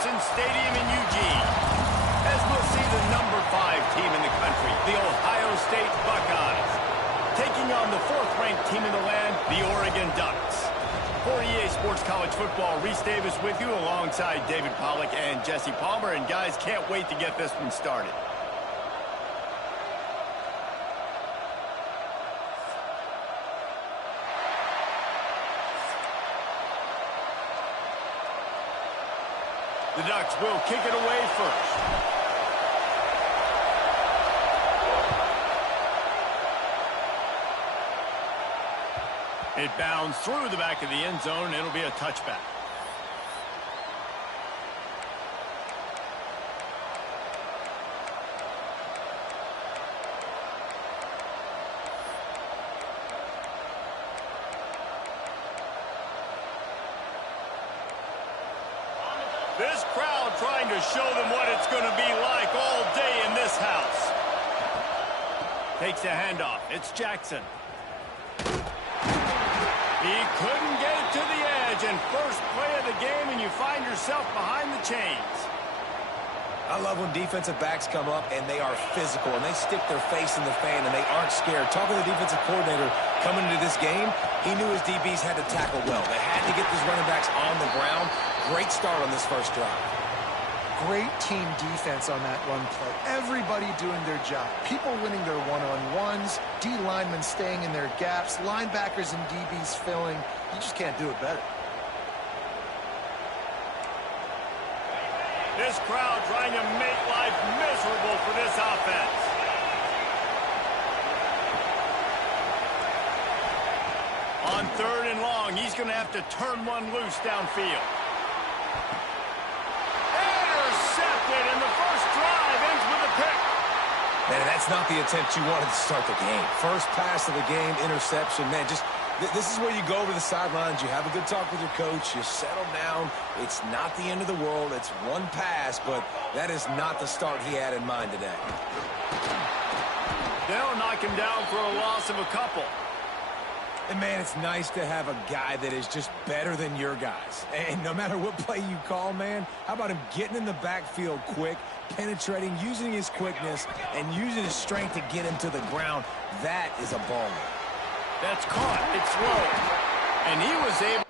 Autzen Stadium in Eugene, as we'll see the #5 team in the country, the Ohio State Buckeyes, taking on the 4th-ranked team in the land, the Oregon Ducks. For EA Sports College Football, Reese Davis with you alongside David Pollack and Jesse Palmer. And guys, can't wait to get this one started. The Ducks will kick it away first. It bounds through the back of the end zone, and it'll be a touchback. This crowd trying to show them what it's going to be like all day in this house. Takes a handoff. It's Jackson. He couldn't get it to the edge, and first play of the game, and you find yourself behind the chains. I love when defensive backs come up, and they are physical, and they stick their face in the fan, and they aren't scared. Talking to the defensive coordinator coming into this game, he knew his DBs had to tackle well. They had to get these running backs on the ground. Great start on this first drive. Great team defense on that run play. Everybody doing their job. People winning their one-on-ones, D linemen staying in their gaps, linebackers and DBs filling. You just can't do it better. This crowd trying to make life miserable for this offense. On 3rd and long, he's going to have to turn one loose downfield. Intercepted, and the first drive ends with a pick. Man, that's not the attempt you wanted to start the game. First pass of the game, interception. Man, just this is where you go over the sidelines. You have a good talk with your coach. You settle down. It's not the end of the world. It's one pass, but that is not the start he had in mind today. They'll knock him down for a loss of a couple. And, man, it's nice to have a guy that is just better than your guys. And no matter what play you call, man, how about him getting in the backfield quick, penetrating, using his quickness, and using his strength to get him to the ground? That is a baller. That's caught. It's low. And he was able...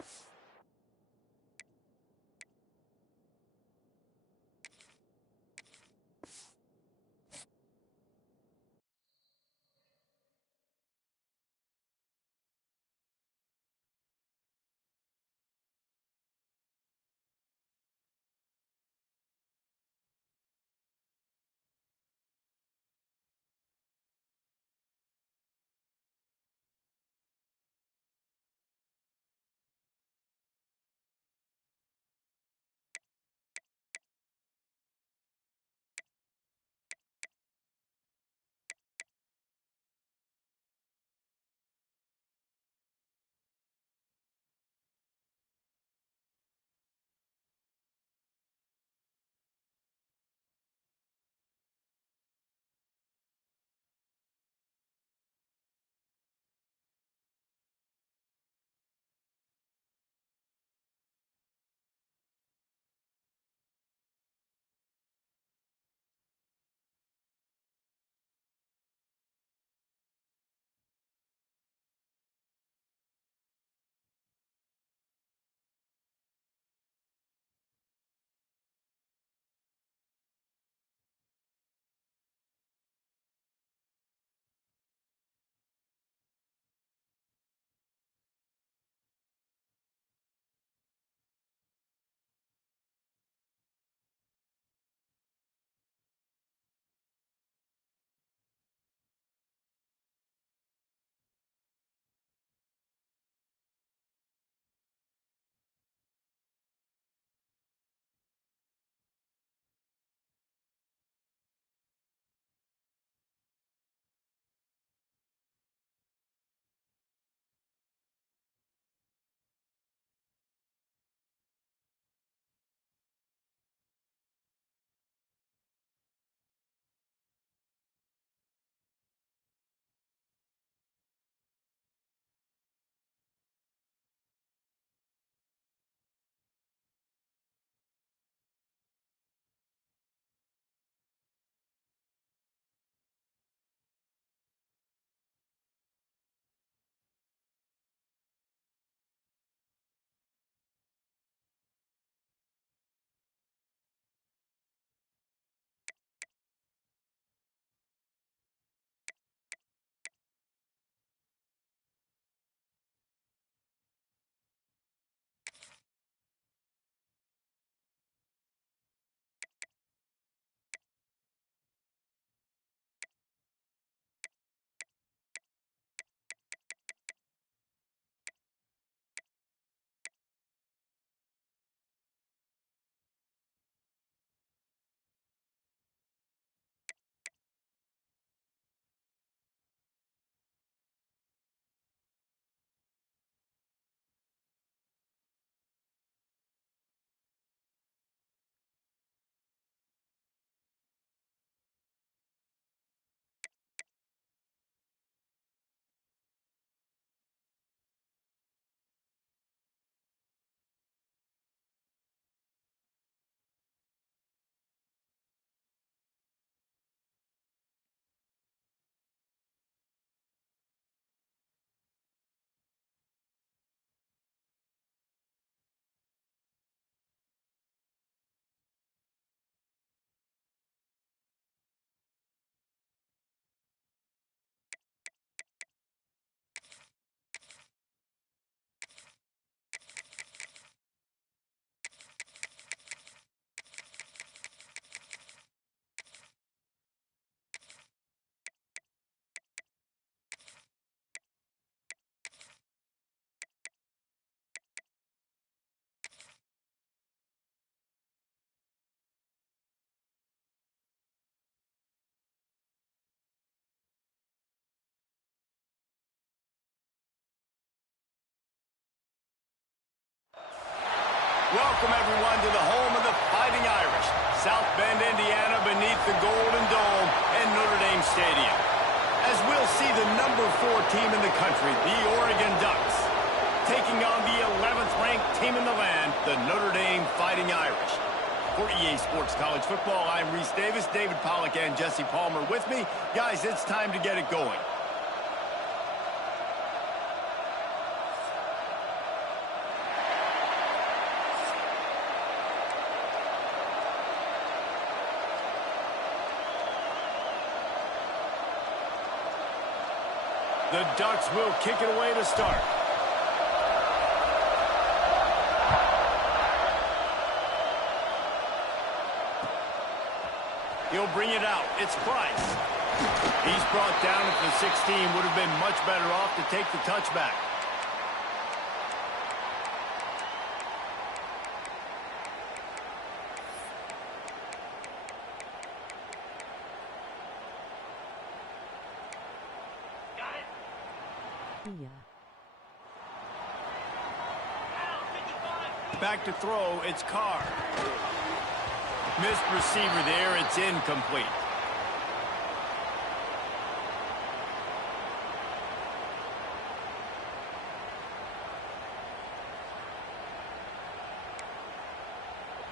Welcome, everyone, to the home of the Fighting Irish, South Bend, Indiana, beneath the Golden Dome and Notre Dame Stadium. As we'll see the number 4 team in the country, the Oregon Ducks, taking on the 11th ranked team in the land, the Notre Dame Fighting Irish. For EA Sports College Football, I'm Reese Davis, David Pollack, and Jesse Palmer with me. Guys, it's time to get it going. The Ducks will kick it away to start. He'll bring it out. It's Price. He's brought down at the 16. Would have been much better off to take the touchback. Back to throw, it's Carr. Missed receiver there, it's incomplete.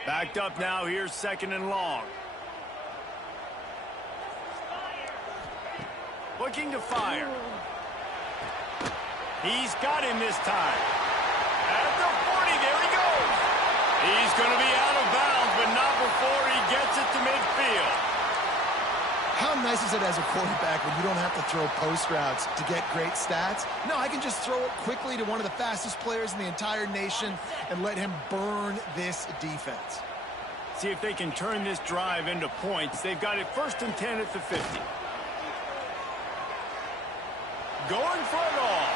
Backed up now, here's 2nd and long. Looking to fire. He's got him this time. At the 40, there he goes. He's going to be out of bounds, but not before he gets it to midfield. How nice is it as a quarterback when you don't have to throw post routes to get great stats? No, I can just throw it quickly to one of the fastest players in the entire nation and let him burn this defense. See if they can turn this drive into points. They've got it 1st and 10 at the 50. Going for it all.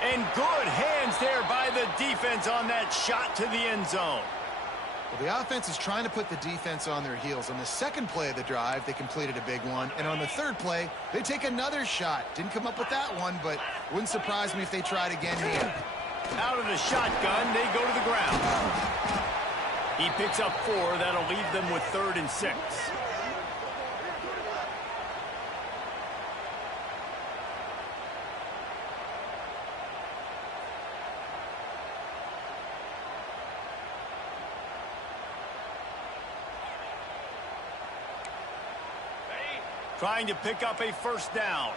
And good hands there by the defense on that shot to the end zone. Well, the offense is trying to put the defense on their heels. On the 2nd play of the drive, they completed a big one. And on the 3rd play, they take another shot. Didn't come up with that one, but wouldn't surprise me if they tried again here. Out of the shotgun, they go to the ground. He picks up 4. That'll leave them with 3rd and 6. Trying to pick up a 1st down.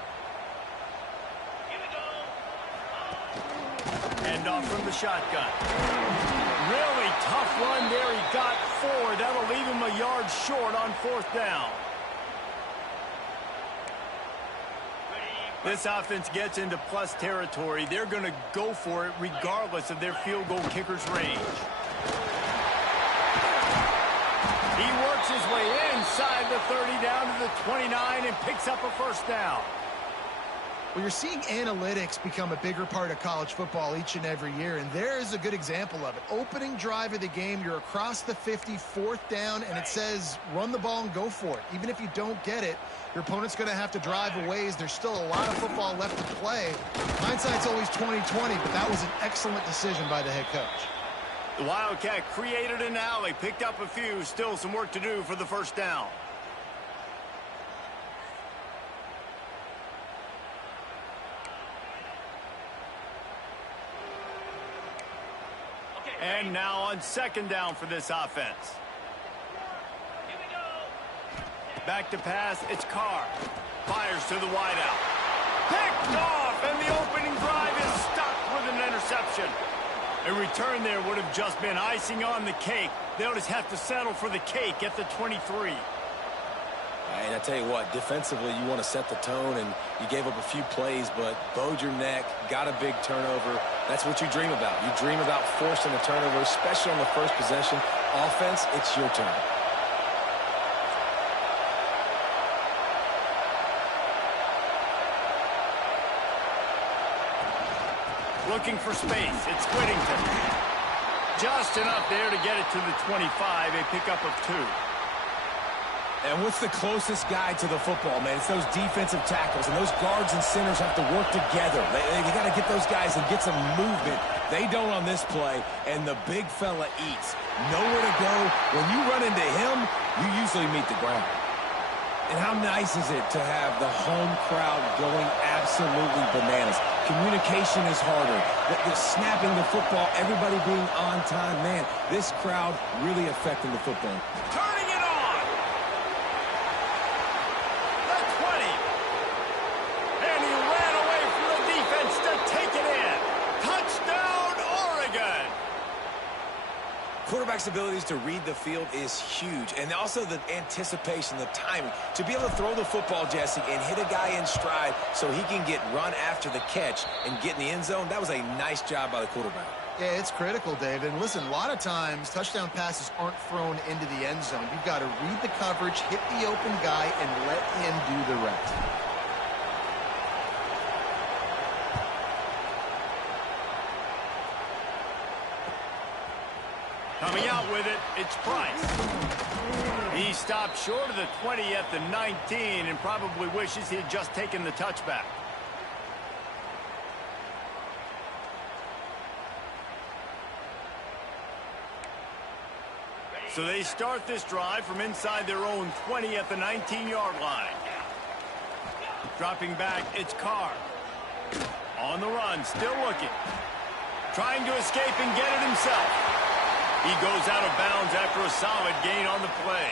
Here we go. Hand off from the shotgun. Really tough run there. He got 4. That'll leave him a yard short on 4th down. This offense gets into plus territory. They're going to go for it regardless of their field goal kicker's range. He works his way inside the 30 down to the 29 and picks up a 1st down. Well, you're seeing analytics become a bigger part of college football each and every year, and there is a good example of it. Opening drive of the game, you're across the 50, 4th down, and it says run the ball and go for it. Even if you don't get it, your opponent's going to have to drive a ways. There's still a lot of football left to play. Hindsight's always 20/20, but that was an excellent decision by the head coach. The Wildcat created an alley, picked up a few, still some work to do for the 1st down. And now on 2nd down for this offense. Here we go. Back to pass, it's Carr. Fires to the wideout. Picked off, and the opening drive is stopped with an interception. A return there would have just been icing on the cake. They'll just have to settle for the cake at the 23. And I tell you what, defensively, you want to set the tone, and you gave up a few plays, but bowed your neck, got a big turnover. That's what you dream about. You dream about forcing a turnover, especially on the 1st possession. Offense, it's your turn. Looking for space. It's Whittington. Just enough there to get it to the 25, a pickup of 2. And what's the closest guy to the football, man? It's those defensive tackles, and those guards and centers have to work together. They got to get those guys and get some movement. They don't on this play, and the big fella eats. Nowhere to go. When you run into him, you usually meet the ground. And how nice is it to have the home crowd going absolutely bananas? Communication is harder. The snapping the football, everybody being on time. Man, this crowd really affecting the football. Turning it on. The 20. And he ran away from the defense to take it in. Touchdown, Oregon. Quarterback's abilities to read the field is huge, and also the anticipation, the timing. To be able to throw the football, Jesse, and hit a guy in stride so he can get run after the catch and get in the end zone, that was a nice job by the quarterback. Yeah, it's critical, David. And listen, a lot of times touchdown passes aren't thrown into the end zone. You've got to read the coverage, hit the open guy, and let him do the rest. Coming out with it, it's Price. He stopped short of the 20 at the 19 and probably wishes he had just taken the touchback. So they start this drive from inside their own 20 at the 19-yard line. Dropping back, it's Carr. On the run, still looking. Trying to escape and get it himself. He goes out of bounds after a solid gain on the play.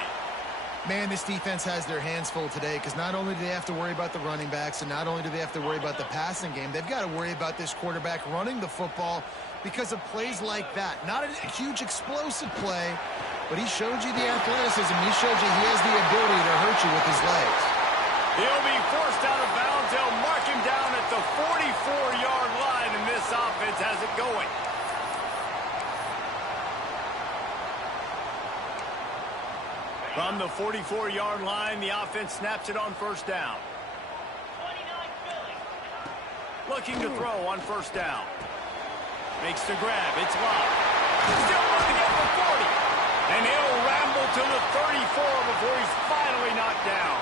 Man, this defense has their hands full today because not only do they have to worry about the running backs and not only do they have to worry about the passing game, they've got to worry about this quarterback running the football because of plays like that. Not a huge explosive play, but he showed you the athleticism. He showed you he has the ability to hurt you with his legs. He'll be forced out of bounds. They'll mark him down at the 44-yard line, and this offense has it going. From the 44-yard line, the offense snaps it on first down. Looking to throw on first down. Makes the grab. It's locked. Still running at the 40. And he'll ramble to the 34 before he's finally knocked down.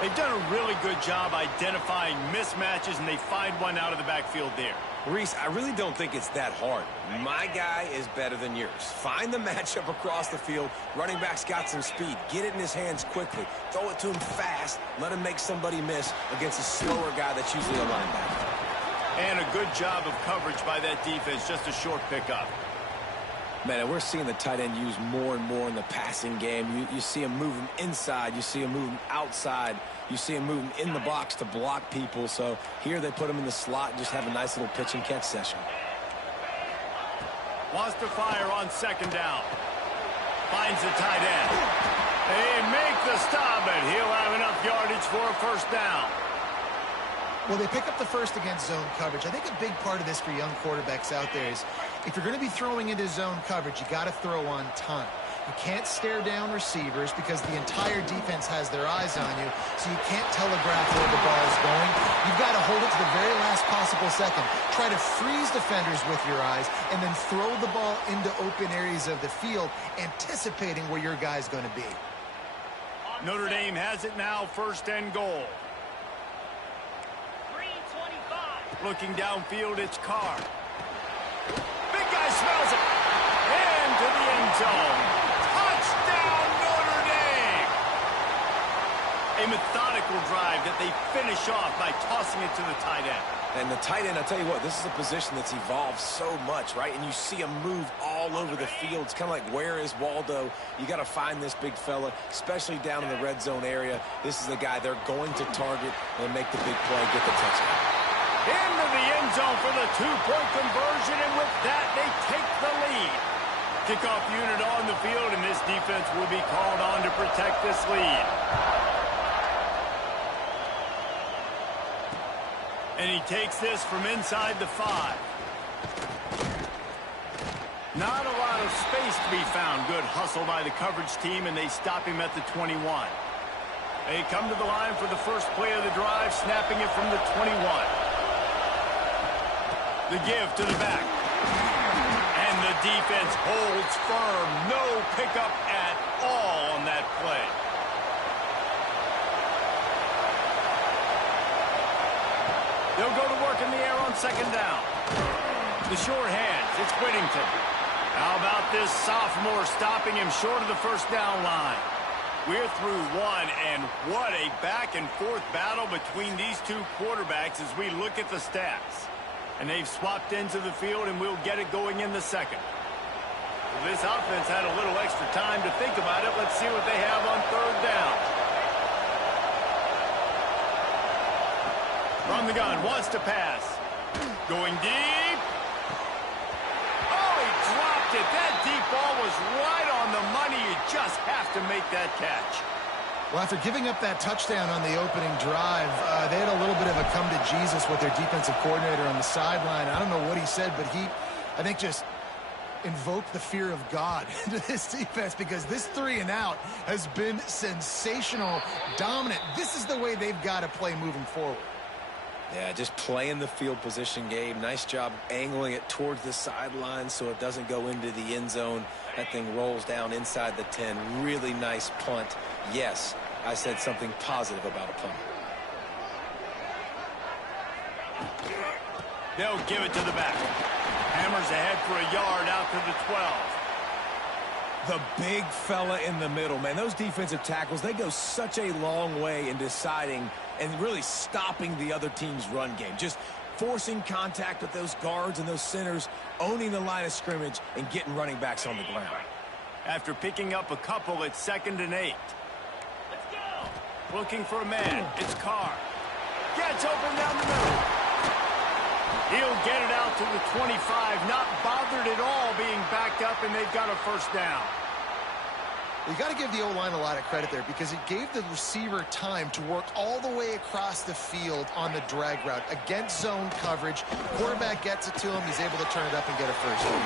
They've done a really good job identifying mismatches, and they find one out of the backfield there. Reese, I really don't think it's that hard. My guy is better than yours. Find the matchup across the field. Running back's got some speed. Get it in his hands quickly. Throw it to him fast. Let him make somebody miss against a slower guy that's usually a linebacker. And a good job of coverage by that defense. Just a short pickup. Man, and we're seeing the tight end used more and more in the passing game. You see him moving inside. You see him moving outside. You see him moving in the box to block people. So here they put him in the slot and just have a nice little pitch and catch session. Wants to fire on second down. Finds the tight end. They make the stop, and he'll have enough yardage for a first down. Well, they pick up the first against zone coverage. I think a big part of this for young quarterbacks out there is if you're going to be throwing into zone coverage, you got to throw on time. You can't stare down receivers because the entire defense has their eyes on you, so you can't telegraph where the ball is going. You've got to hold it to the very last possible second. Try to freeze defenders with your eyes and then throw the ball into open areas of the field, anticipating where your guy's going to be. Notre Dame has it now, first and goal. Looking downfield, it's Carr. Big guy smells it. Into the end zone. Touchdown, Notre Dame. A methodical drive that they finish off by tossing it to the tight end. And the tight end, I'll tell you what, this is a position that's evolved so much, right? And you see him move all over the field. It's kind of like, where is Waldo? You got to find this big fella, especially down in the red zone area. This is the guy they're going to target and make the big play, get the touchdown. Into the end zone for the two-point conversion, and with that, they take the lead. Kickoff unit on the field, and this defense will be called on to protect this lead. And he takes this from inside the 5. Not a lot of space to be found. Good hustle by the coverage team, and they stop him at the 21. They come to the line for the first play of the drive, snapping it from the 21. The give to the back. And the The defense holds firm. No pickup at all on that play. They'll go to work in the air on second down. The short hands, it's Whittington. How about this sophomore stopping him short of the first down line? We're through one, and what a back-and-forth battle between these two quarterbacks as we look at the stats. And they've swapped into the field, and we'll get it going in the second. Well, this offense had a little extra time to think about it. Let's see what they have on third down. From the gun, wants to pass. Going deep. Oh, he dropped it. That deep ball was right on the money. You just have to make that catch. Well, after giving up that touchdown on the opening drive, they had a little bit of a come to Jesus with their defensive coordinator on the sideline. I don't know what he said, but he, I think, just invoked the fear of God into this defense, because this 3-and-out has been sensational, dominant. This is the way they've got to play moving forward. Yeah, just playing the field position game. Nice job angling it towards the sideline so it doesn't go into the end zone. That thing rolls down inside the 10. Really nice punt. Yes, I said something positive about a punt. They'll give it to the back. Hammers ahead for a yard out to the 12. The big fella in the middle, man. Those defensive tackles, they go such a long way in deciding and really stopping the other team's run game. Just forcing contact with those guards and those centers, owning the line of scrimmage, and getting running backs on the ground. After picking up a couple, it's 2nd and 8. Let's go. Looking for a man. It's Carr. Gets open down the middle. He'll get it out to the 25. Not bothered at all being backed up, and they've got a first down. You got to give the O-line a lot of credit there, because it gave the receiver time to work all the way across the field on the drag route against zone coverage. Quarterback gets it to him. He's able to turn it up and get a first down.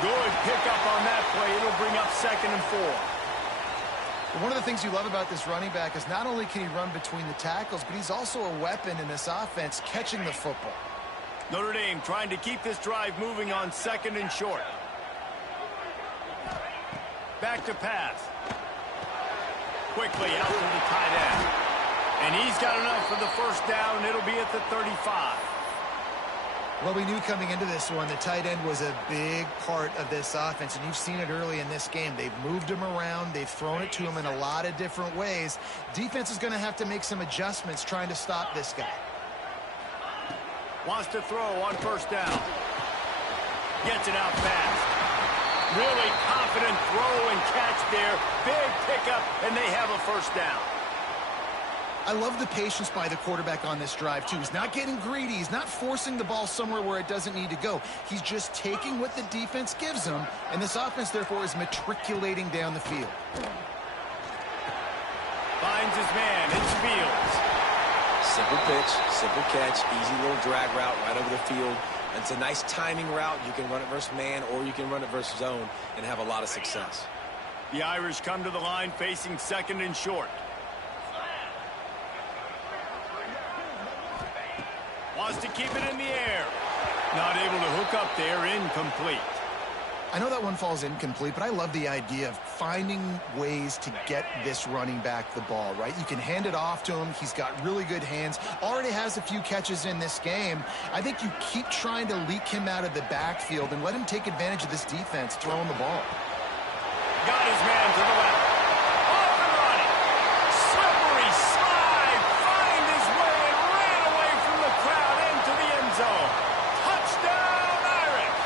Good pickup on that play. It'll bring up 2nd and 4. One of the things you love about this running back is not only can he run between the tackles, but he's also a weapon in this offense catching the football. Notre Dame trying to keep this drive moving on 2nd and short. Back to pass. Quickly out to the tight end. And he's got enough for the first down. It'll be at the 35. Well, we knew coming into this one, the tight end was a big part of this offense, and you've seen it early in this game. They've moved him around. They've thrown it to him in a lot of different ways. Defense is going to have to make some adjustments trying to stop this guy. Wants to throw on first down. Gets it out fast. Really confident throw and catch there. Big pickup, and they have a first down. I love the patience by the quarterback on this drive, too. He's not getting greedy. He's not forcing the ball somewhere where it doesn't need to go. He's just taking what the defense gives him, and this offense, therefore, is matriculating down the field. Finds his man. It's Fields. Simple pitch, simple catch, easy little drag route right over the field. It's a nice timing route. You can run it versus man, or you can run it versus zone and have a lot of success. The Irish come to the line facing 2nd and short. Wants to keep it in the air. Not able to hook up there. Incomplete. I know that one falls incomplete, but I love the idea of finding ways to get this running back the ball, right? You can hand it off to him. He's got really good hands. Already has a few catches in this game. I think you keep trying to leak him out of the backfield and let him take advantage of this defense throwing the ball. Got his man to the left. Off and running. Slippery slide. Find his way and ran away from the crowd into the end zone. Touchdown, Irish.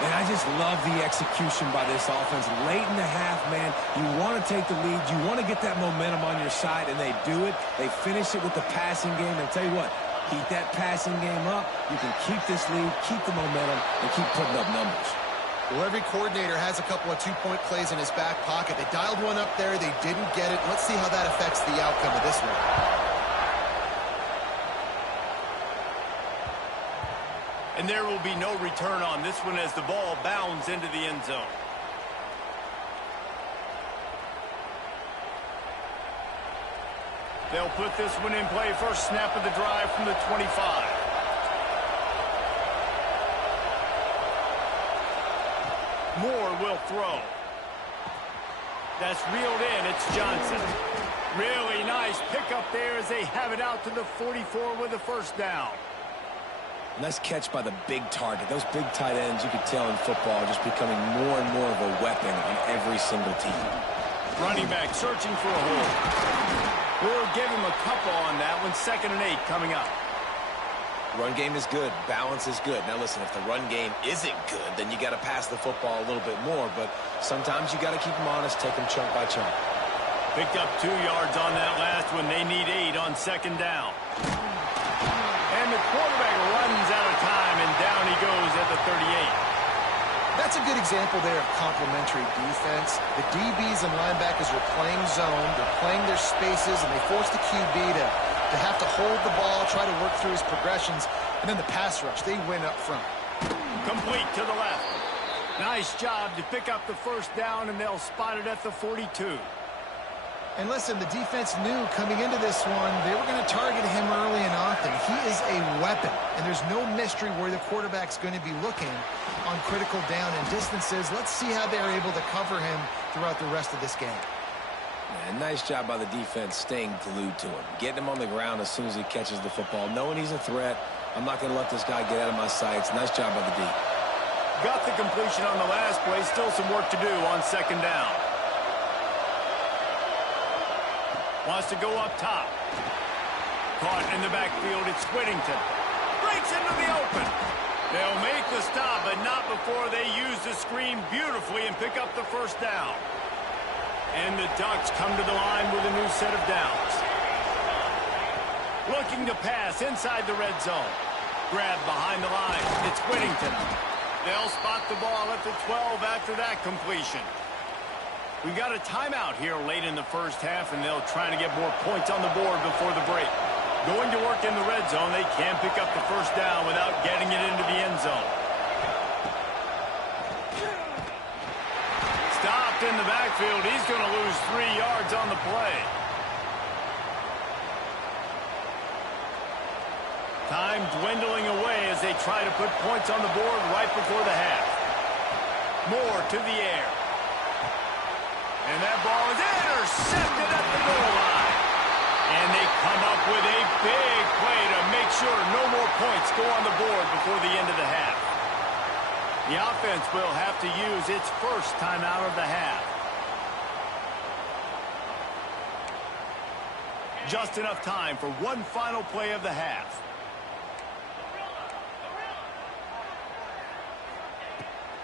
And I just love the execution by this offense. Late in the half, man, you want to take the lead. You want to get that momentum on your side, and they do it. They finish it with the passing game. And I'll tell you what, keep that passing game up. You can keep this lead, keep the momentum, and keep putting up numbers. Well, every coordinator has a couple of two-point plays in his back pocket. They dialed one up there. They didn't get it. Let's see how that affects the outcome of this one. And there will be no return on this one as the ball bounds into the end zone. They'll put this one in play. First snap of the drive from the 25. Moore will throw. That's reeled in. It's Johnson. Really nice pickup there as they have it out to the 44 with a first down. Nice catch by the big target. Those big tight ends, you could tell in football, are just becoming more and more of a weapon on every single team. Running back searching for a hole. We'll give him a couple on that one. 2nd and 8 coming up. Run game is good. Balance is good. Now, listen, if the run game isn't good, then you got to pass the football a little bit more. But sometimes you got to keep them honest, take them chunk by chunk. Picked up 2 yards on that last one. They need 8 on 2nd down. And the quarterback runs out of time, and down he goes at the 38. That's a good example there of complementary defense. The DBs and linebackers are playing zone. They're playing their spaces, and they force the QB to have to hold the ball, try to work through his progressions, and then the pass rush, they win up front. Complete to the left. Nice job to pick up the first down, and they'll spot it at the 42. And listen, the defense knew coming into this one, they were going to target him early and often. He is a weapon, and there's no mystery where the quarterback's going to be looking on critical down and distances. Let's see how they're able to cover him throughout the rest of this game. Yeah, nice job by the defense staying glued to him, getting him on the ground as soon as he catches the football, knowing he's a threat. I'm not going to let this guy get out of my sights. Nice job by the D. Got the completion on the last play. Still some work to do on 2nd down. Wants to go up top. Caught in the backfield. It's Whittington. Breaks into the open. They'll make the stop, but not before they use the screen beautifully and pick up the first down. And the Ducks come to the line with a new set of downs. Looking to pass inside the red zone. Grab behind the line. It's Whittington. They'll spot the ball at the 12 after that completion. We've got a timeout here late in the first half, and they'll try to get more points on the board before the break. Going to work in the red zone, they can't pick up the first down without getting it into the end zone. Stopped in the backfield. He's going to lose 3 yards on the play. Time dwindling away as they try to put points on the board right before the half. Moore to the air. And that ball is intercepted at the goal line. And they come up with a big play to make sure no more points go on the board before the end of the half. The offense will have to use its first timeout of the half. Just enough time for one final play of the half.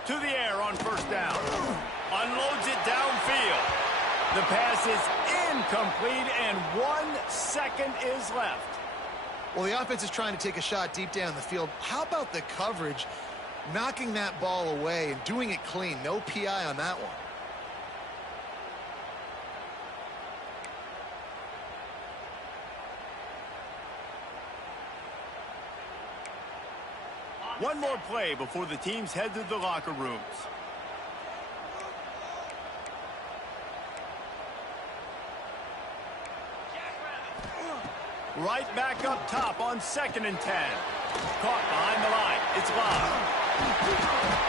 To the air on first down. Unloads it downfield. The pass is incomplete, and 1 second is left. Well, the offense is trying to take a shot deep down the field. How about the coverage, knocking that ball away and doing it clean? No PI on that one. One more play before the teams head to the locker rooms. Right back up top on 2nd and 10. Caught behind the line. It's Love.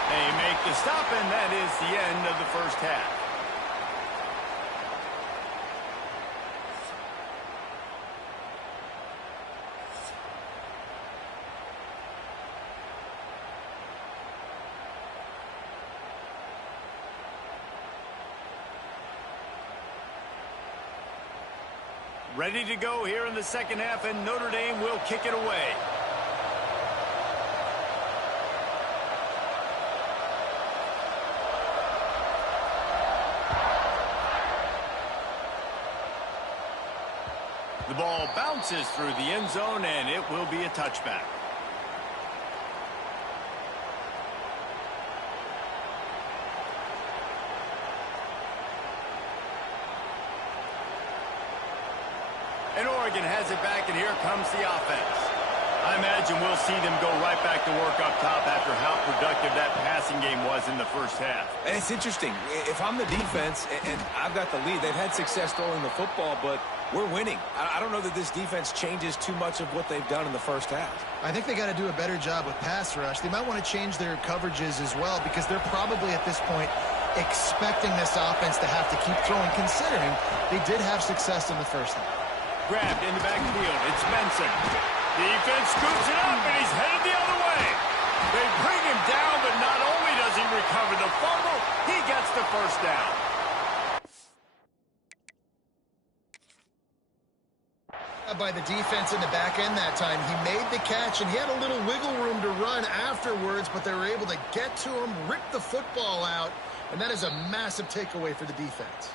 They make the stop, and that is the end of the first half. Ready to go here in the second half, and Notre Dame will kick it away. The ball bounces through the end zone, and it will be a touchback. And Oregon has it back, and here comes the offense. I imagine we'll see them go right back to work up top after how productive that passing game was in the first half. And it's interesting. If I'm the defense and I've got the lead, they've had success throwing the football, but we're winning. I don't know that this defense changes too much of what they've done in the first half. I think they got to do a better job with pass rush. They might want to change their coverages as well because they're probably at this point expecting this offense to have to keep throwing, considering they did have success in the first half. Grabbed in the backfield. It's Benson. Defense scoops it up, and he's headed the other way. They bring him down, but not only does he recover the fumble, he gets the first down. By the defense in the back end that time. He made the catch, and he had a little wiggle room to run afterwards, but they were able to get to him, rip the football out, and that is a massive takeaway for the defense.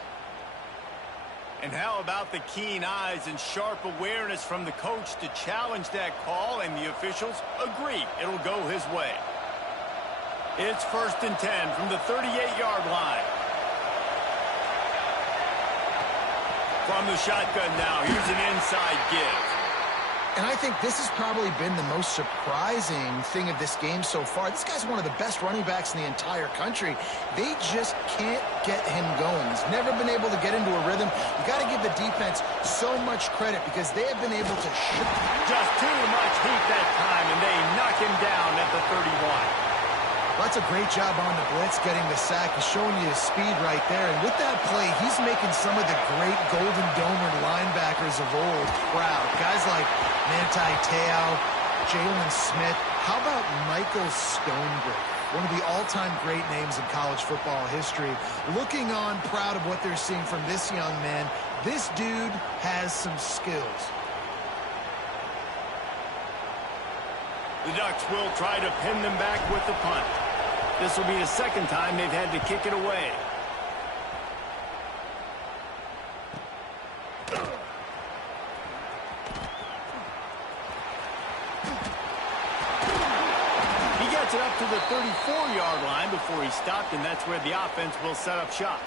And how about the keen eyes and sharp awareness from the coach to challenge that call, and the officials agree it'll go his way. It's 1st and 10 from the 38-yard line. From the shotgun now, here's an inside give. And I think this has probably been the most surprising thing of this game so far. This guy's one of the best running backs in the entire country. They just can't get him going. He's never been able to get into a rhythm. You got to give the defense so much credit because they have been able to just too much heat that time, and they knock him down at the 31. That's a great job on the blitz, getting the sack. He's showing you his speed right there. And with that play, he's making some of the great Golden Domer linebackers of old proud. Guys like Manti Te'o, Jalen Smith. How about Michael Stonebridge? One of the all-time great names in college football history. Looking on, proud of what they're seeing from this young man. This dude has some skills. The Ducks will try to pin them back with the punt. This will be the second time they've had to kick it away. He gets it up to the 34-yard line before he stopped, and that's where the offense will set up shop.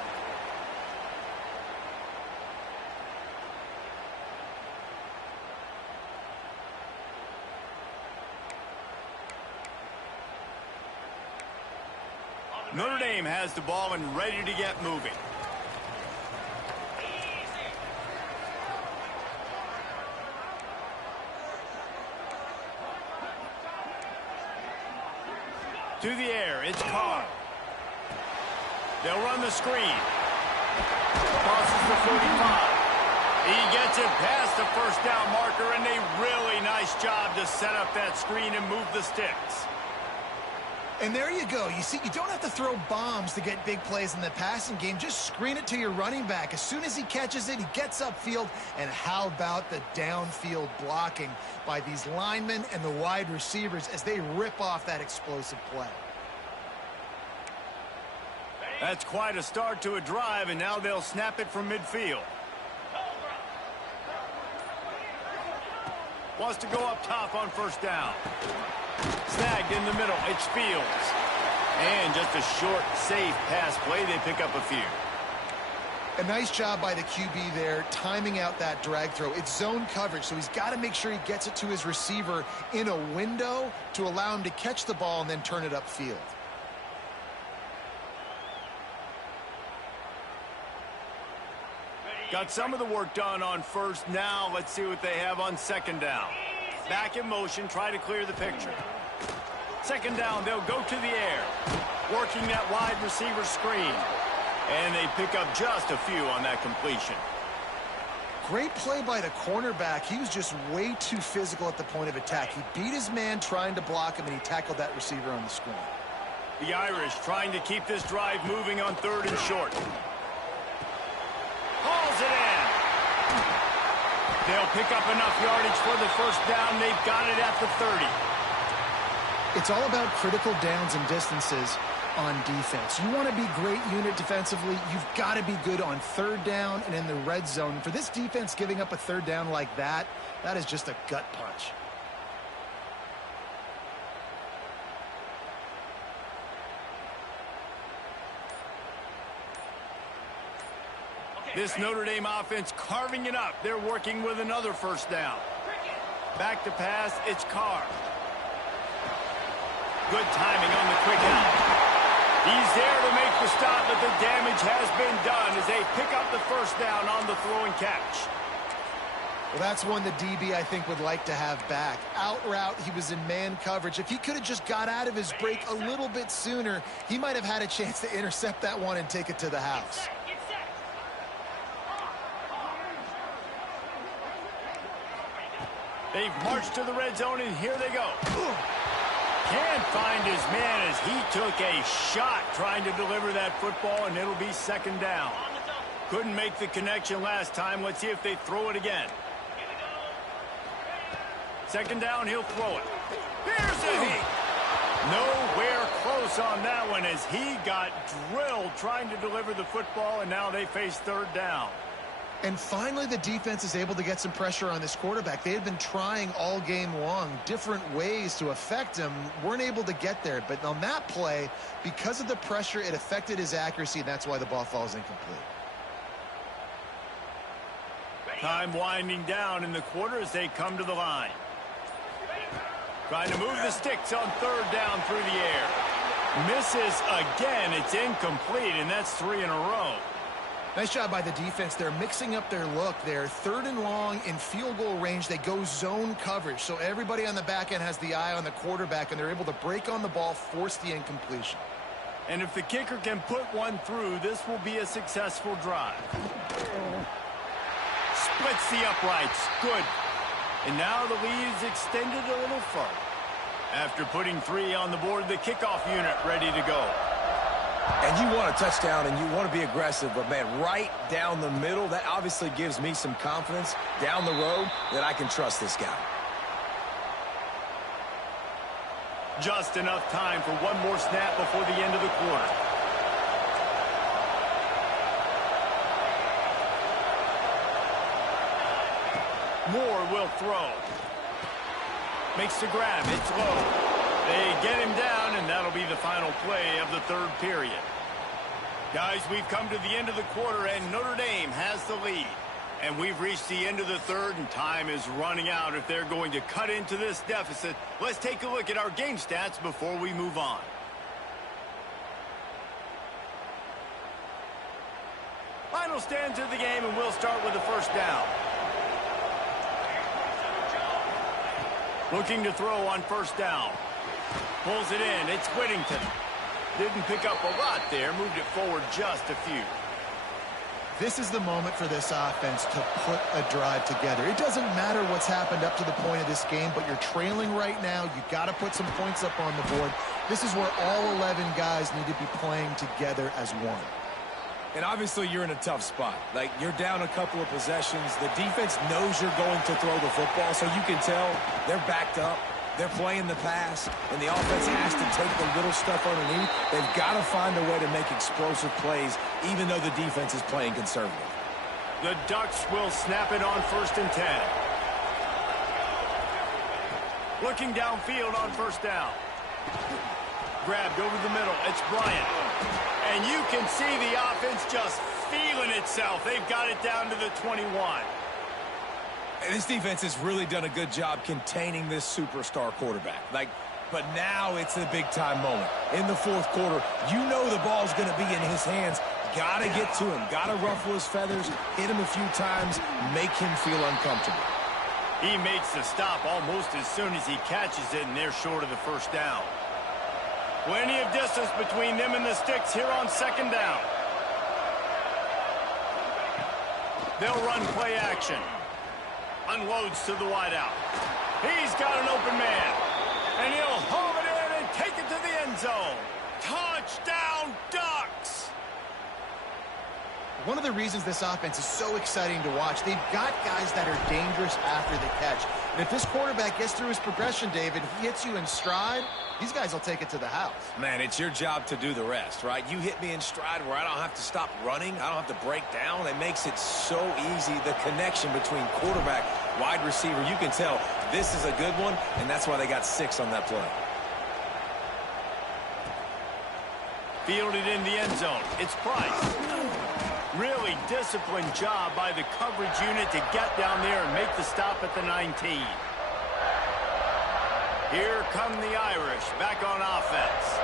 Notre Dame has the ball and ready to get moving. To the air, it's Carr. They'll run the screen. Crosses the 45. He gets it past the first down marker, and a really nice job to set up that screen and move the sticks. And there you go. You see, you don't have to throw bombs to get big plays in the passing game. Just screen it to your running back. As soon as he catches it, he gets upfield. And how about the downfield blocking by these linemen and the wide receivers as they rip off that explosive play? That's quite a start to a drive, and now they'll snap it from midfield. Wants to go up top on first down. Snagged in the middle. It's Fields. And just a short, safe pass play. They pick up a few. A nice job by the QB there, timing out that drag throw. It's zone coverage, so he's got to make sure he gets it to his receiver in a window to allow him to catch the ball and then turn it upfield. Got some of the work done on first. Now let's see what they have on second down. Back in motion, try to clear the picture. Second down, they'll go to the air. Working that wide receiver screen. And they pick up just a few on that completion. Great play by the cornerback. He was just way too physical at the point of attack. He beat his man trying to block him, and he tackled that receiver on the screen. The Irish trying to keep this drive moving on third and short. Hauls it in. They'll pick up enough yardage for the first down. They've got it at the 30. It's all about critical downs and distances on defense. You want to be great unit defensively, you've got to be good on third down and in the red zone. For this defense, giving up a third down like that, that is just a gut punch. This Notre Dame offense carving it up. They're working with another first down. Back to pass, it's Carr. Good timing on the quick out. He's there to make the stop, but the damage has been done as they pick up the first down on the throw and catch. Well, that's one the DB, I think, would like to have back. Out route, he was in man coverage. If he could have just got out of his break a little bit sooner, he might have had a chance to intercept that one and take it to the house. They've marched to the red zone, and here they go. Can't find his man as he took a shot trying to deliver that football, and it'll be second down. Couldn't make the connection last time. Let's see if they throw it again. Second down, he'll throw it. Here's a hit. Nowhere close on that one as he got drilled trying to deliver the football, and now they face third down. And finally, the defense is able to get some pressure on this quarterback. They had been trying all game long different ways to affect him. Weren't able to get there. But on that play, because of the pressure, it affected his accuracy, and that's why the ball falls incomplete. Time winding down in the quarter as they come to the line. Trying to move the sticks on third down through the air. Misses again. It's incomplete, and that's 3 in a row. Nice job by the defense. They're mixing up their look there. Third and long in field goal range. They go zone coverage. So everybody on the back end has the eye on the quarterback, and they're able to break on the ball, force the incompletion. And if the kicker can put one through, this will be a successful drive. Splits the uprights. Good. And now the lead is extended a little further. After putting 3 on the board, the kickoff unit ready to go. And you want a touchdown and you want to be aggressive, but man, right down the middle, that obviously gives me some confidence down the road that I can trust this guy. Just enough time for one more snap before the end of the quarter. Moore will throw. Makes the grab. It's low. They get him down, and that'll be the final play of the third period. Guys, we've come to the end of the quarter, and Notre Dame has the lead. And we've reached the end of the third, and time is running out if they're going to cut into this deficit. Let's take a look at our game stats before we move on. Final stands of the game, and we'll start with the first down. Looking to throw on first down. Pulls it in. It's Whittington. Didn't pick up a lot there. Moved it forward just a few. This is the moment for this offense to put a drive together. It doesn't matter what's happened up to the point of this game, but you're trailing right now. You got to put some points up on the board. This is where all 11 guys need to be playing together as one. And obviously you're in a tough spot. Like, you're down a couple of possessions. The defense knows you're going to throw the football, so you can tell they're backed up. They're playing the pass, and the offense has to take the little stuff underneath. They've got to find a way to make explosive plays, even though the defense is playing conservative. The Ducks will snap it on 1st and 10. Looking downfield on first down. Grabbed over the middle. It's Bryant. And you can see the offense just feeling itself. They've got it down to the 21. This defense has really done a good job containing this superstar quarterback. But now it's a big-time moment. In the fourth quarter, you know the ball's going to be in his hands. Got to get to him. Got to ruffle his feathers, hit him a few times, make him feel uncomfortable. He makes the stop almost as soon as he catches it, and they're short of the first down. Plenty of distance between them and the sticks here on second down. They'll run play action. Unloads to the wideout. He's got an open man. And he'll haul it in and take it to the end zone. Touchdown, Ducks! One of the reasons this offense is so exciting to watch, they've got guys that are dangerous after the catch. And if this quarterback gets through his progression, David, he hits you in stride, these guys will take it to the house. Man, it's your job to do the rest, right? You hit me in stride where I don't have to stop running. I don't have to break down. It makes it so easy. The connection between quarterback, wide receiver, you can tell this is a good one, and that's why they got 6 on that play. Fielded in the end zone. It's Price. Really disciplined job by the coverage unit to get down there and make the stop at the 19. Here come the Irish back on offense.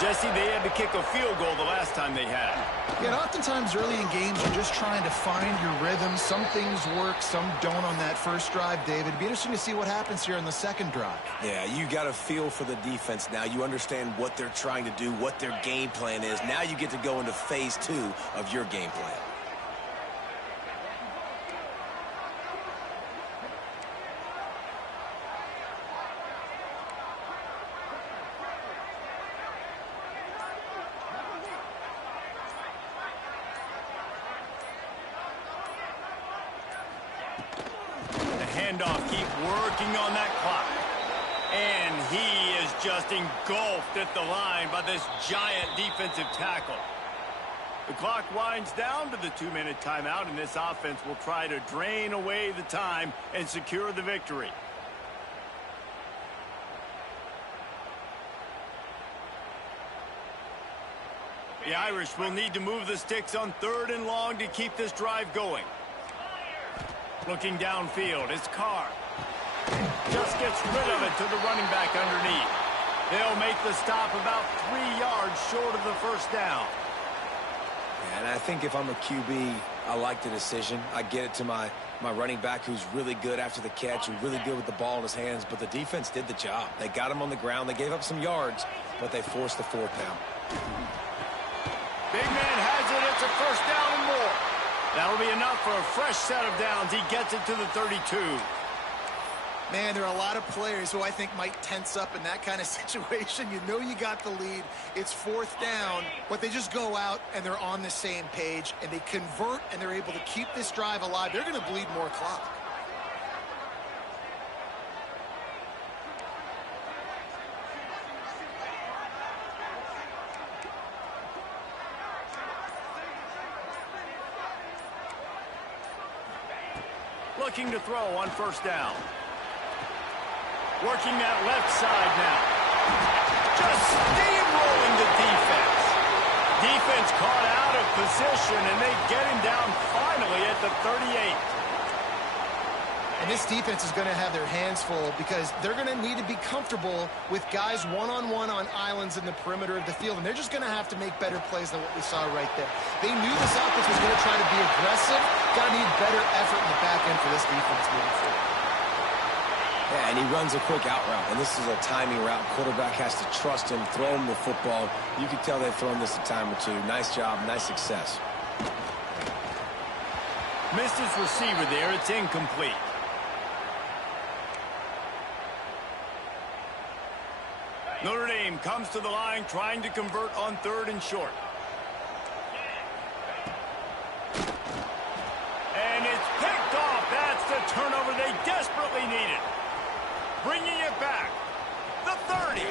Jesse, they had to kick a field goal the last time they had. Yeah, and oftentimes early in games, you're just trying to find your rhythm. Some things work, some don't on that first drive, David. It'd be interesting to see what happens here on the second drive. Yeah, you got a feel for the defense now. You understand what they're trying to do, what their game plan is. Now you get to go into phase 2 of your game plan. Handoff, keep working on that clock. And he is just engulfed at the line by this giant defensive tackle. The clock winds down to the 2-minute timeout, and this offense will try to drain away the time and secure the victory. The Irish will need to move the sticks on 3rd and long to keep this drive going. Looking downfield, it's Carr. Just gets rid of it to the running back underneath. They'll make the stop about 3 yards short of the first down. Yeah, and I think if I'm a QB, I like the decision. I get it to my running back who's really good after the catch and really good with the ball in his hands, but the defense did the job. They got him on the ground. They gave up some yards, but they forced the 4th down. Big man has it. It's a first down and more. That'll be enough for a fresh set of downs. He gets it to the 32. Man, there are a lot of players who I think might tense up in that kind of situation. You know you got the lead. It's 4th down, but they just go out and they're on the same page, and they convert, and they're able to keep this drive alive. They're going to bleed more clock. Looking to throw on first down. Working that left side now. Just steamrolling the defense. Defense caught out of position, and they get him down finally at the 38. And this defense is going to have their hands full because they're going to need to be comfortable with guys one-on-one on islands in the perimeter of the field, and they're just going to have to make better plays than what we saw right there. They knew this offense was going to try to be aggressive. Got to need better effort in the back end for this defense moving forward. Yeah, and he runs a quick out route, and this is a timing route. Quarterback has to trust him, throw him the football. You can tell they've thrown this a time or two. Nice job, nice success. Missed his receiver there. It's incomplete. Notre Dame comes to the line trying to convert on 3rd and short. And it's picked off. That's the turnover they desperately needed. Bringing it back. The 30.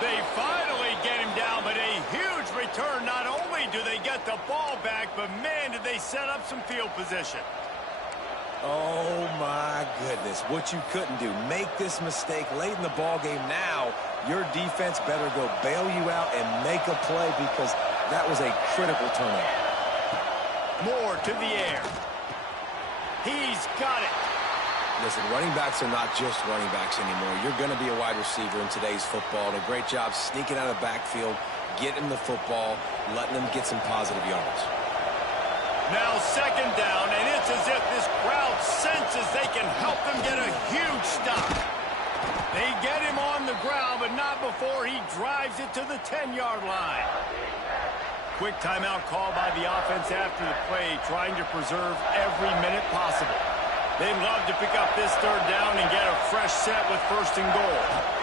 They finally get him down, but a huge return. Not only do they get the ball back, but man, did they set up some field position. Oh, my goodness. What you couldn't do. Make this mistake late in the ball game. Now, your defense better go bail you out and make a play because that was a critical turnover. Moore to the air. He's got it. Listen, running backs are not just running backs anymore. You're going to be a wide receiver in today's football. And a great job sneaking out of the backfield, getting the football, letting them get some positive yards. Now 2nd down, and it's as if this crowd senses they can help them get a huge stop. They get him on the ground, but not before he drives it to the 10-yard line. Quick timeout call by the offense after the play, trying to preserve every minute possible. They'd love to pick up this 3rd down and get a fresh set with 1st and goal.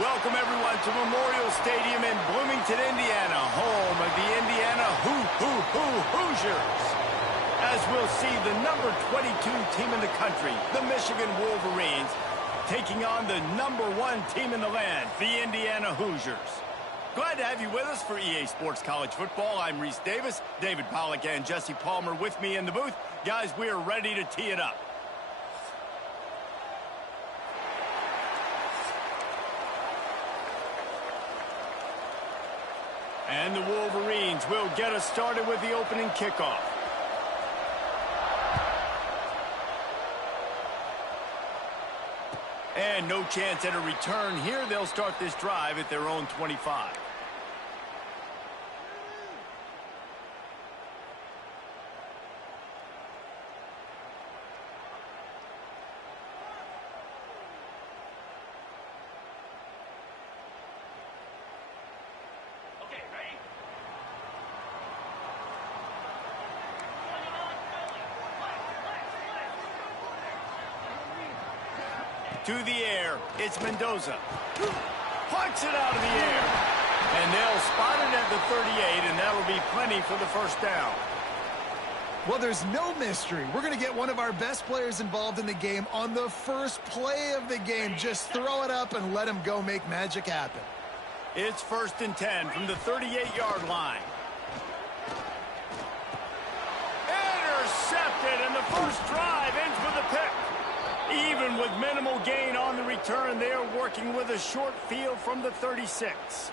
Welcome, everyone, to Memorial Stadium in Bloomington, Indiana, home of the Indiana Hoosiers. As we'll see, the number 22 team in the country, the Michigan Wolverines, taking on the number 1 team in the land, the Indiana Hoosiers. Glad to have you with us for EA Sports College Football. I'm Reese Davis, David Pollack and Jesse Palmer with me in the booth. Guys, we are ready to tee it up. And the Wolverines will get us started with the opening kickoff. And no chance at a return here. They'll start this drive at their own 25. To the air, it's Mendoza. Plucks it out of the air. And they'll spot it at the 38, and that'll be plenty for the first down. Well, there's no mystery. We're going to get one of our best players involved in the game on the first play of the game. Just throw it up and let him go make magic happen. It's 1st and 10 from the 38-yard line. Intercepted, and the first drive ends with a pick. Even with minimal gain on the return, they are working with a short field from the 36.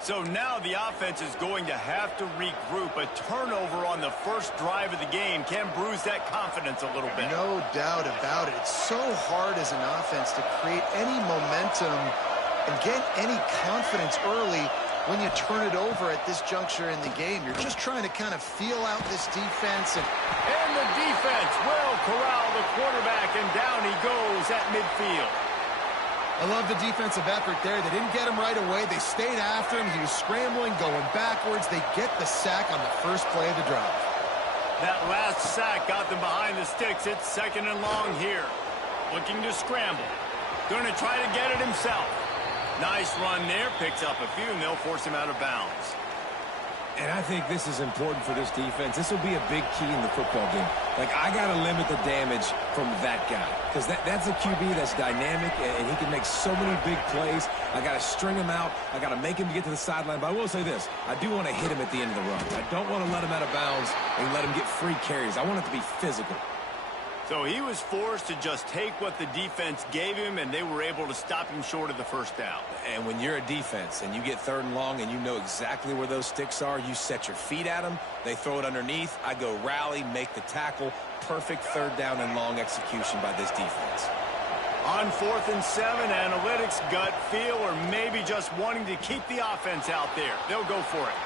So now the offense is going to have to regroup. A turnover on the first drive of the game can bruise that confidence a little bit. No doubt about it. It's so hard as an offense to create any momentum and get any confidence early when you turn it over at this juncture in the game. You're just trying to kind of feel out this defense. And the defense will corral the quarterback, and down he goes at midfield. I love the defensive effort there. They didn't get him right away. They stayed after him. He was scrambling, going backwards. They get the sack on the first play of the drive. That last sack got them behind the sticks. It's 2nd and long here. Looking to scramble. Going to try to get it himself. Nice run there, picks up a few, and they'll force him out of bounds. And I think this is important for this defense. This will be a big key in the football game. Like, I got to limit the damage from that guy, because that's a QB that's dynamic, and he can make so many big plays. I got to string him out. I got to make him get to the sideline. But I will say this. I do want to hit him at the end of the run. I don't want to let him out of bounds and let him get free carries. I want it to be physical. So he was forced to just take what the defense gave him, and they were able to stop him short of the first down. And when you're a defense and you get 3rd and long and you know exactly where those sticks are, you set your feet at them, they throw it underneath, I go rally, make the tackle. Perfect 3rd down and long execution by this defense. On 4th and 7, analytics, gut feel, or maybe just wanting to keep the offense out there. They'll go for it.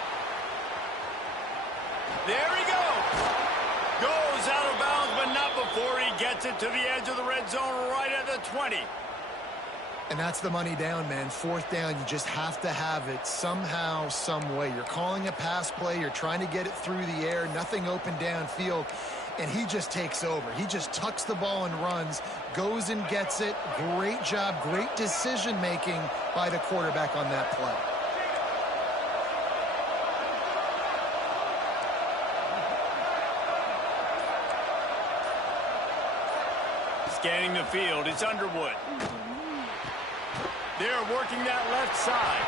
There he goes. Goes out of bounds, but not before he gets it to the edge of the red zone right at the 20. And that's the money down, man. 4th down, you just have to have it somehow, some way. You're calling a pass play. You're trying to get it through the air. Nothing open downfield. And he just takes over. He just tucks the ball and runs, goes and gets it. Great job, great decision-making by the quarterback on that play. Scanning the field, it's Underwood. They're working that left side.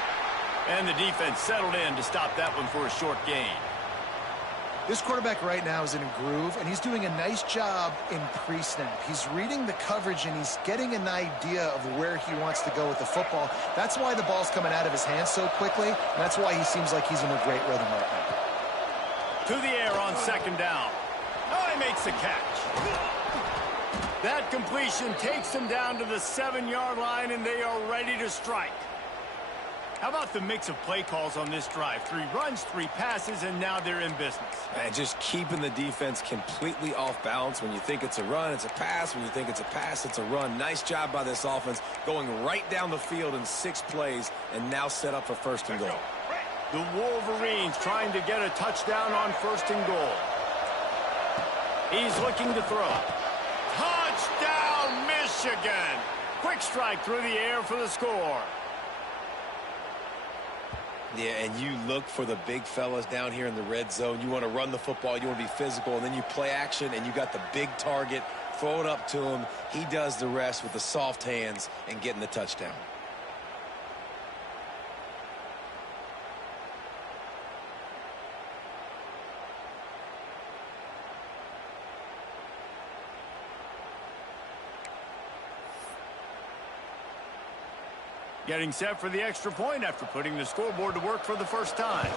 And the defense settled in to stop that one for a short gain. This quarterback right now is in a groove, and he's doing a nice job in pre-snap. He's reading the coverage, and he's getting an idea of where he wants to go with the football. That's why the ball's coming out of his hands so quickly, and that's why he seems like he's in a great rhythm right now. To the air on 2nd down. Oh, he makes the catch. That completion takes them down to the 7-yard line, and they are ready to strike. How about the mix of play calls on this drive? 3 runs, 3 passes, and now they're in business. And just keeping the defense completely off balance. When you think it's a run, it's a pass. When you think it's a pass, it's a run. Nice job by this offense, going right down the field in 6 plays, and now set up for 1st and goal. The Wolverines trying to get a touchdown on 1st and goal. He's looking to throw. Touchdown, Michigan! Quick strike through the air for the score. Yeah, and you look for the big fellas down here in the red zone. You want to run the football, you want to be physical, and then you play action, and you got the big target. Throw it up to him. He does the rest with the soft hands and getting the touchdown. Getting set for the extra point after putting the scoreboard to work for the first time.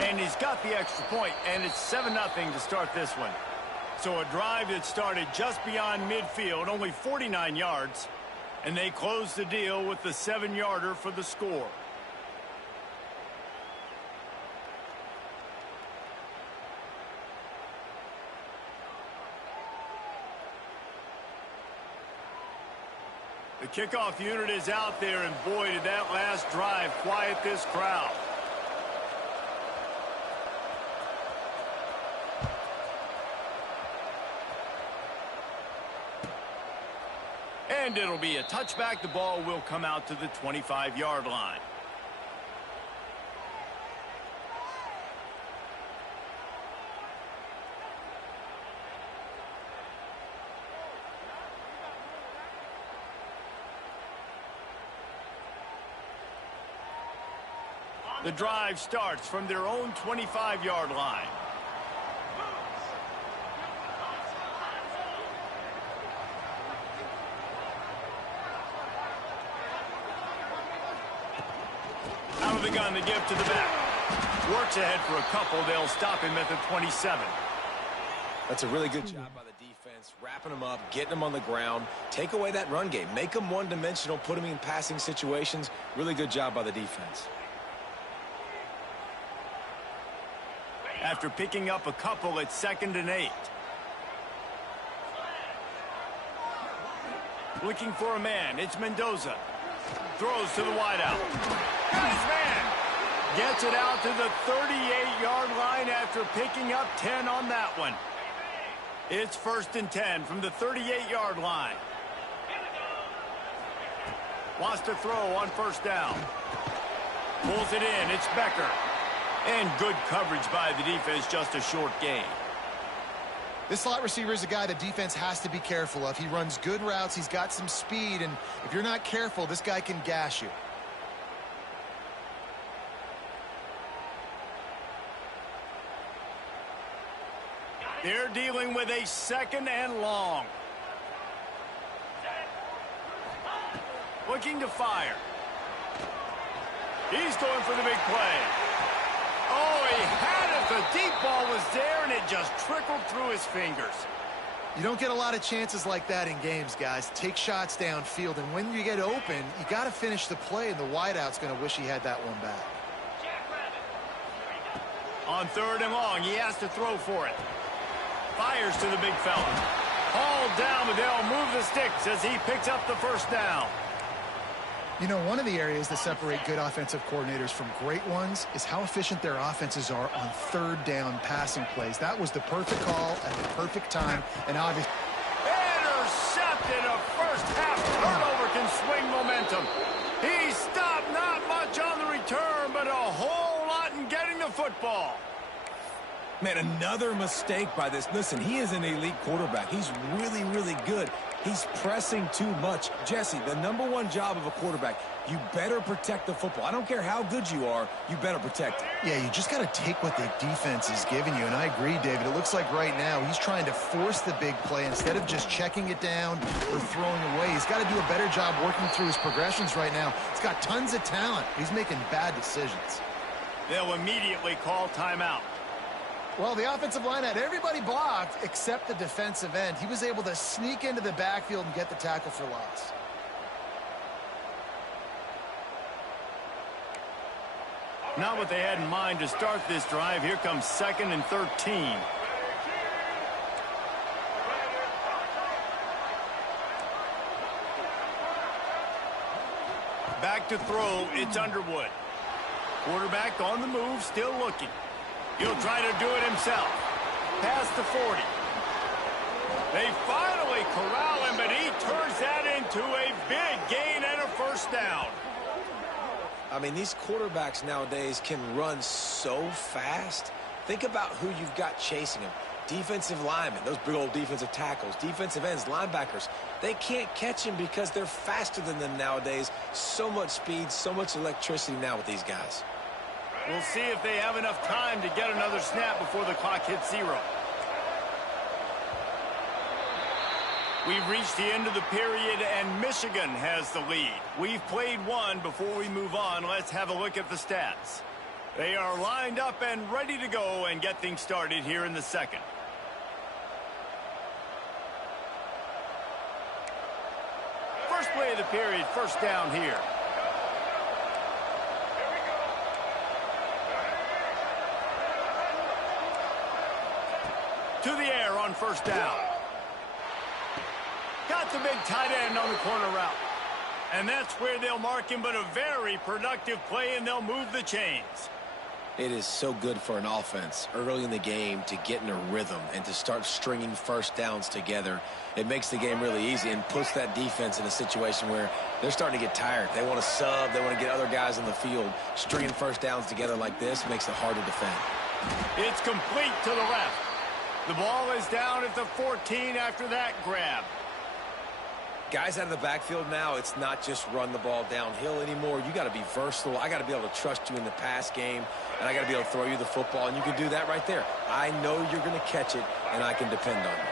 And he's got the extra point, and it's 7-0 to start this one. So a drive that started just beyond midfield, only 49 yards, and they close the deal with the 7-yarder for the score. The kickoff unit is out there, and boy, did that last drive quiet this crowd. And it'll be a touchback. The ball will come out to the 25-yard line. The drive starts from their own 25-yard line. Out of the gun, the give to the back. Works ahead for a couple. They'll stop him at the 27. That's a really good job by the defense, wrapping him up, getting him on the ground. Take away that run game. Make him one-dimensional, put him in passing situations. Really good job by the defense. After picking up a couple, it's 2nd and 8. Looking for a man. It's Mendoza. Throws to the wideout. Got his man. Gets it out to the 38-yard line after picking up 10 on that one. It's 1st and 10 from the 38-yard line. Wants to throw on 1st down. Pulls it in. It's Becker. And good coverage by the defense, just a short gain. This slot receiver is a guy the defense has to be careful of. He runs good routes, he's got some speed, and if you're not careful, this guy can gash you. They're dealing with a 2nd and long. Looking to fire. He's going for the big play. Oh, he had it. The deep ball was there, and it just trickled through his fingers. You don't get a lot of chances like that in games, guys. Take shots downfield, and when you get open, you got to finish the play, and the wideout's going to wish he had that one back. On 3rd and long, he has to throw for it. Fires to the big fella. Hauled down, but they'll move the sticks as he picks up the 1st down. You know, one of the areas that separate good offensive coordinators from great ones is how efficient their offenses are on 3rd down passing plays. That was the perfect call at the perfect time, and obviously... Intercepted. A first-half turnover can swing momentum. He stopped not much on the return, but a whole lot in getting the football. Man, another mistake by this. Listen, he is an elite quarterback. He's really, really good. He's pressing too much. Jesse, the #1 job of a quarterback, you better protect the football. I don't care how good you are, you better protect it. Yeah, you just got to take what the defense is giving you, and I agree, David. It looks like right now he's trying to force the big play instead of just checking it down or throwing away. He's got to do a better job working through his progressions right now. He's got tons of talent. He's making bad decisions. They'll immediately call timeout. Well, the offensive line had everybody blocked except the defensive end. He was able to sneak into the backfield and get the tackle for loss. Not what they had in mind to start this drive. Here comes 2nd and 13. Back to throw, it's Underwood. Quarterback on the move, still looking. He'll try to do it himself. Past the 40. They finally corral him, but he turns that into a big gain and a first down. I mean, these quarterbacks nowadays can run so fast. Think about who you've got chasing them. Defensive linemen, those big old defensive tackles, defensive ends, linebackers. They can't catch him because they're faster than them nowadays. So much speed, so much electricity now with these guys. We'll see if they have enough time to get another snap before the clock hits 0. We've reached the end of the period, and Michigan has the lead. We've played one. Before we move on, let's have a look at the stats. They are lined up and ready to go and get things started here in the second. First play of the period, first down here. To the air on first down. Got the big tight end on the corner route. And that's where they'll mark him, but a very productive play, and they'll move the chains. It is so good for an offense early in the game to get in a rhythm and to start stringing first downs together. It makes the game really easy and puts that defense in a situation where they're starting to get tired. They want to sub. They want to get other guys on the field. Stringing first downs together like this makes it hard to defend. It's complete to the left. The ball is down at the 14 after that grab. Guys out of the backfield now, it's not just run the ball downhill anymore. You got to be versatile. I got to be able to trust you in the pass game, and I got to be able to throw you the football, and you can do that right there. I know you're going to catch it, and I can depend on you.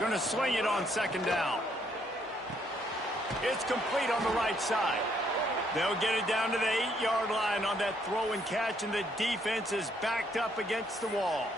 Going to swing it on second down. It's complete on the right side. They'll get it down to the 8-yard line on that throw and catch, and the defense is backed up against the wall.